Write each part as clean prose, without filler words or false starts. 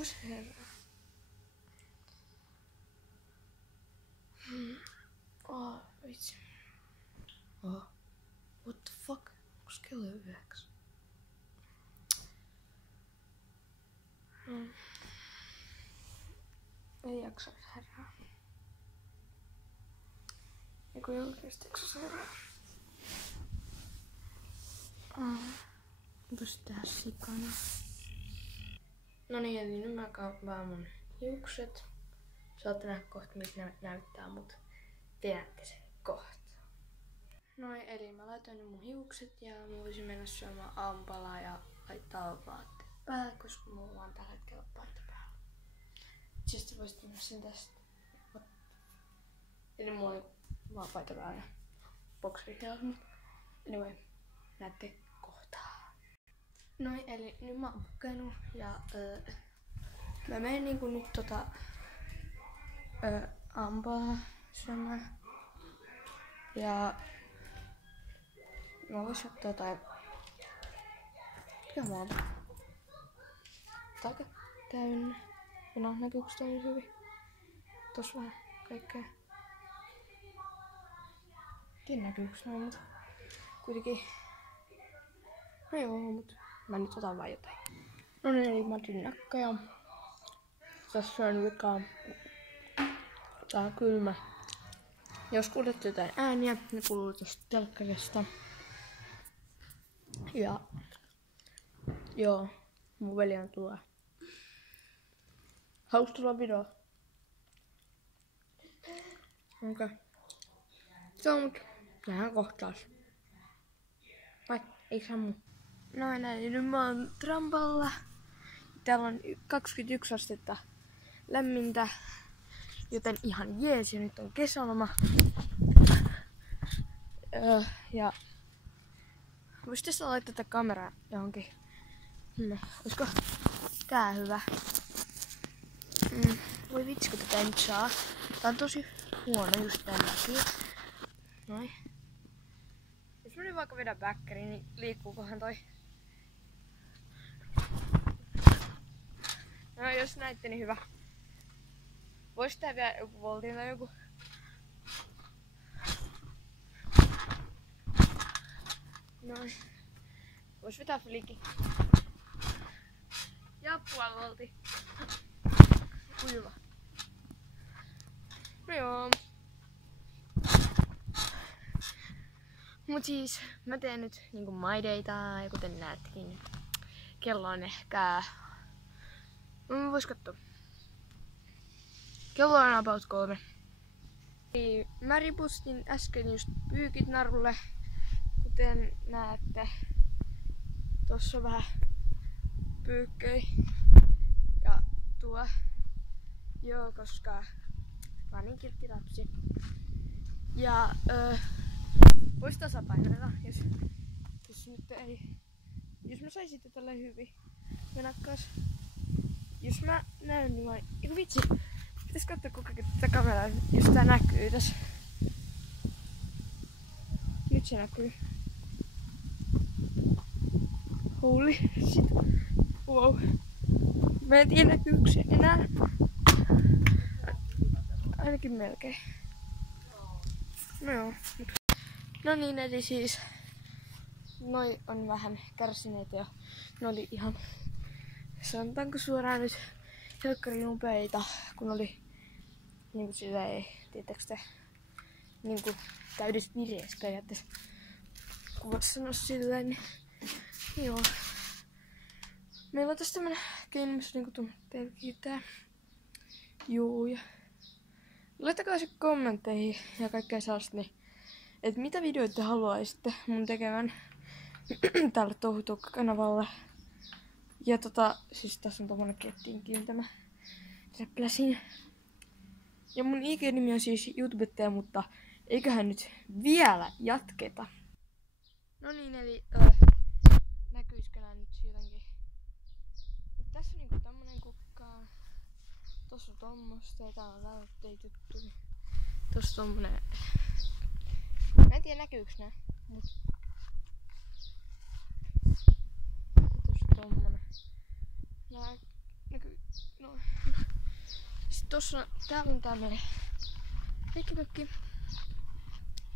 Kus herra? Oh, vitsi. Oh. What the fuck? Onks kello 9? Ei jaksa herää. Eiku oikeesti jaksa herää. Onpas tehdä sikana. Noniin, eli nyt mä kampaan mun hiukset. Saatte nähdä kohta miltä ne näyttää, mut tiedätte sen kohta. Noin, eli mä laitoin nyt mun hiukset ja mä voisin mennä syömään aamupalaa ja laittaa vaatteet päälle, koska mulla on vaan tällä hetkellä paita päällä. Sitten voisit mennä sen tästä. Eli mulla on vaan paita päällä ja bokserit jalassa. Anyway, näette kohtaa. Noin, eli nyt mä oon pukenut ja mä menen niinku nyt aamupalaa syömään. Ja mä voisin ottaa jotain. Mikä mä oon? Aika täynnä. Ja no, näkyykö toi hyvin? Tossa vähän kaikkea. Tiedän näkyykö noin, mutta kuitenkin. No joo, mut mä nyt otan vaan jotain. No niin, eli mä otin nakka ja tässä on vikaa. Tää on kylmä. Jos kuulette jotain ääniä, ne kuuluu tosta telkkarista. Ja joo, mun veli on tuolla. Haluatko tulla video? Okei. Joo, mut nähdään kohtaas. Vai, eiks hän muu? Noin, eli nyt mä oon trampalla. Täällä on 21 astetta lämmintä. Joten ihan jees, ja nyt on kesäloma. Ja vois tässä laittaa tätä kameraa johonkin. Olisiko tää hyvä? Voi vitsi, kun tätä ei nyt saa. Tää on tosi huono just tällaisia. Noin. Jos mä nyt vaikka vedän väkkäriin, niin liikkuukohan toi? No jos näitte, niin hyvä. Vois tää vielä joku voltin tai joku? Noin. Vois vetää flikin. Ja puoli voltti. Kuiva. No joo. Mut siis mä teen nyt niinku my dayta ja kuten näettekin. Kello on ehkä. Vois katsoa. Kello on about 3. Mä ripustin äsken just pyykit narulle. Kuten näette. Tossa on vähän pyykkejä. Ja tuo. Joo, koska mä oon niin kiltti lapsi. Ja vois tasapainoilla, jos nyt ei. Jos mä saisin tällä hyvin. Mä nakkaas. Jos mä näyn, niin mä. Eiku vitsi! Pitäis katsoa koko ajan tätä kameraa, jos tää näkyy tässä. Nyt se näkyy. Holy shit. Wow. Mä en tiedä näkyykö se enää. Ainakin melkein. No joo. No niin, eli siis noi on vähän kärsineet ja ne oli ihan, sanotaanko suoraan nyt, helkkarin upeita, kun oli niinku silleen, tiedätkö te, niinku täydessä vireessä periaatteessa, kun voisi sanoa silleen, niin joo. Meillä on tässä tämmönen keino, missä niinku tunnetteilla kiittää. Juu, ja laittakaa se kommentteihin ja kaikkea sellaista, niin, että mitä videoita te haluaisitte mun tekevän tälle Touhutukka-kanavalle. Ja siis tässä on tommonen kettiin kiintämä räpläsin. Ja mun IG-nimi on siis YouTubettaja, mutta eiköhän nyt vielä jatketa. No niin, eli näkyisikö nää nyt jotenkin. Mut tässä on niinku tämmönen kukka. Tossa on tommosta ja täällä on läytteitytty. Tossa on tommonen. Mä en tiedä näkyyks nää, mut. Tossa on tommonen. Nää näkyy. No. Sitten tossa, täällä on tää meidän leikkipökki,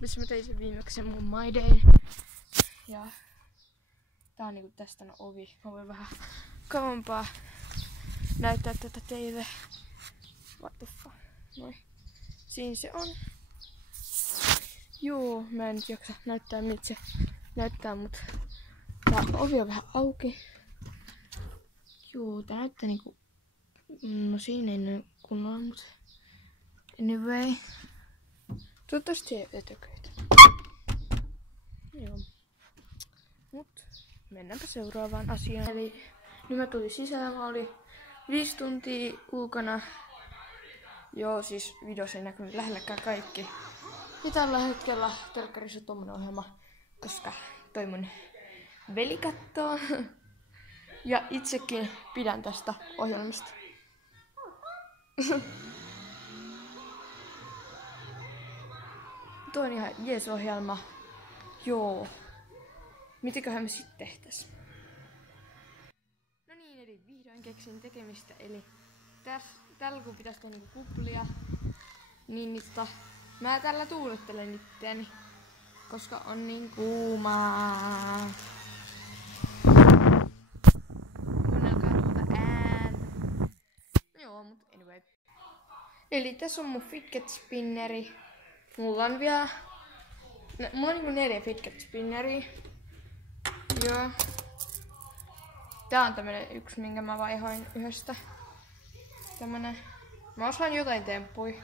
missä mä tein sen viimeksi sen mun My Day. Ja tää on niinku tästä no ovi. Mä voin vähän kauempaa näyttää tätä teille. What the fuck? Noin. Siinä se on. Joo, mä en nyt jaksa näyttää miltä se näyttää, mut tää ovi on vähän auki. Joo, tää näyttää niinku... No siinä ei näy kunnolla, mut... Anyway. Toivottavasti se ei ötököitä. Joo. Mut mennäänpä seuraavaan asiaan. Eli nyt mä tulin sisään, mä olin 5 tuntia ulkona. Joo, siis videossa ei näkynyt lähelläkään kaikki. Ja tällä hetkellä telkkarissa on tommonen ohjelma, koska toi mun veli kattoo. Ja itsekin pidän tästä ohjelmasta. Toi on ihan jees ohjelma. Joo. Mitenköhän me sit tehtäis? No niin, eli vihdoin keksin tekemistä. Eli tällä kun pitäis tehdä niinku kuplia, niin mä tällä tuulettelen itteeni, koska on niin kuumaa. Kuunnelkaa tuota ääntä. Joo, mut anyway. Eli tässä on mun fidget spinneri. Mulla on vielä... Mulla on niinku 4 fidget spinneria. Joo. Tää on tämmönen yksi, minkä mä vaihoin yhdestä. Tämmönen... Mä osaan jotain temppui.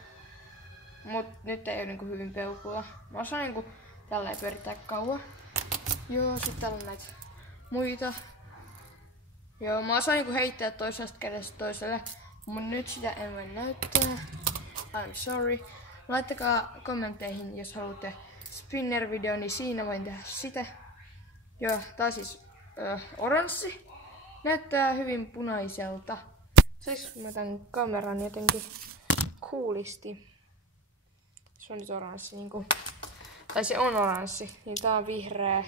Mut nyt ei oo niinku hyvin peukua. Mä osaan niinku tälleen pyörittää kauan. Joo, sit täällä on näitä muita. Joo, mä osaan niinku heittää toisesta kädestä toiselle. Mut nyt sitä en voi näyttää. I'm sorry. Laittakaa kommentteihin, jos haluatte spinner-video, niin siinä voin tehdä sitä. Joo, tää on siis oranssi. Näyttää hyvin punaiselta. Siis mä otan kameran jotenkin coolisti. Se on nyt oranssi niinku. Tai se on oranssi, niin tää on vihreä.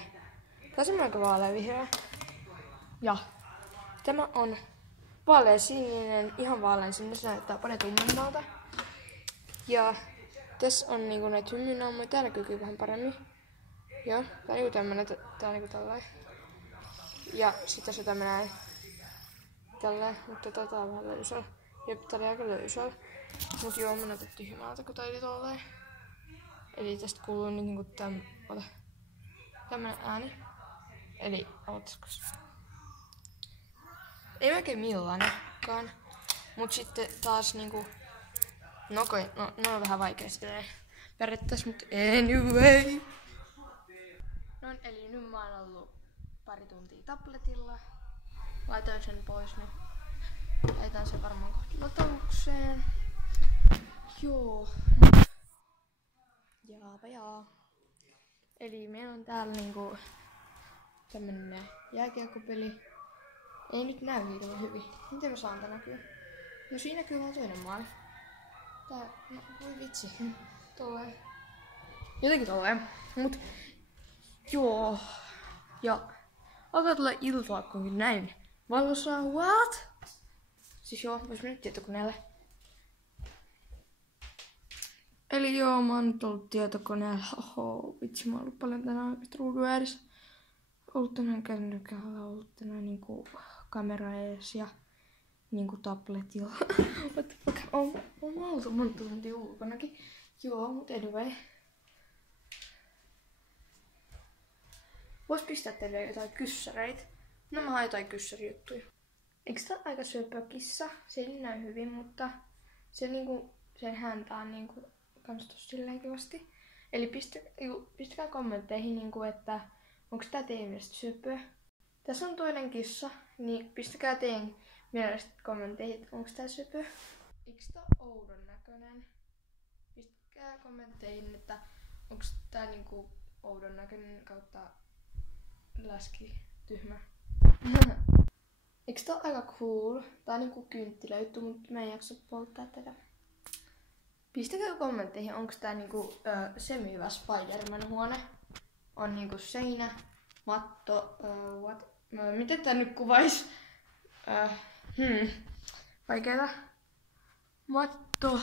Tää on semmoinen aika vaaleanvihreä. Ja tämä on vaaleansininen, ihan vaaleansininen, se näyttää paljon tummemmalta. Ja tässä on niinku näitä hymynaamoja, tää näkyy vähän paremmin. Joo, tää on niinku tämmönen, tää on niinku tällainen. Ja sit tässä on tämmönen tälleen, mutta tää on vähän löysällä. Jep, tää oli aika löysällä. Mut joo, mä näytän tyhmältä, kun tää oli tolleen. Eli tästä kuuluu nyt niinku tämmönen ääni. Eli, ootaskos. Ei oikein millainenkaan. Mut sitten taas niinku... No on vähän vaikea sitten perittäis, mut anyway. No eli nyt mä oon ollut pari tuntia tabletilla. Laitoin sen pois nyt. Laitan sen varmaan kohta lataukseen. Joo. Jaa. Eli meillä on täällä niinku tämmönen jääkiekkopeli. Ei nyt näy hirveän hyvin. Miten mä saan tää näkyä? No siinä näkyy vaan toinen maali. Tää, no voi vitsi. Tolleen. Jotenkin tolleen. Mut joo. Ja alkaa tulla iltaa, kun näin valossa. What? Siis joo, vois mennä tietokoneelle. Eli joo, mä oon nyt ollut tietokoneella. Oho, vitsi, mä oon ollut paljon tänään oikeesti ruudun ääressä. Ollut tänään kännykällä, ollut tänään niinku kamera ees ja niinku tabletilla. What the fuck? On mä ollut monta tuntia ulkonakin. Joo, mut anyway. Vois pistää teille jotain kyssäreitä. No mä haen jotain kyssärijuttuja. Eiks tää aika söpö kissa? Se ei näy hyvin, mutta se niinku, sen häntä on niinku kans tossa silleen kivasti. Eli pistäkää kommentteihin niinku, että onks tää teidän mielestä söpö? Tässä on toinen kissa, niin pistäkää teidän mielestä kommentteihin, että onks tää söpö? Eiks tää oudon näköinen? Pistäkää kommentteihin, että onks tää niinku oudon näköinen kautta läski tyhmä. Eiks tää aika cool? Tää on niinku kynttilöity, mutta mä en jaksa polttaa tätä. Pistäkää kommentteihin, onks tää niinku semi-hyvä Spider-Man huone. On niinku seinä, matto, what? Miten tää nyt kuvais? vaikeeta. Matto,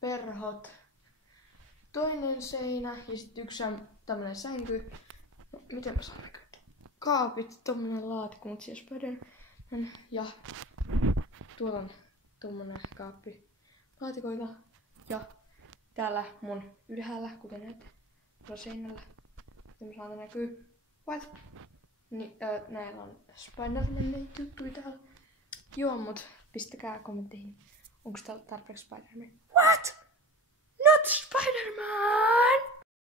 perhot, toinen seinä ja sitten yksi tämmönen sänky. No, miten mä saan näkyä? Kaapit, tommonen laatikko, mut siis Spiderman. Ja tuolla on tommonen kaappi laatikoita. Ja täällä mun ylhäällä, kuten näette, tuolla seinällä. Miten mä saan näkyy? What? Niin, näillä on Spiderman juttuja täällä. Joo, mut pistäkää kommentteihin. Onko täällä tarpeeksi Spiderman? What? Not Spider-Man!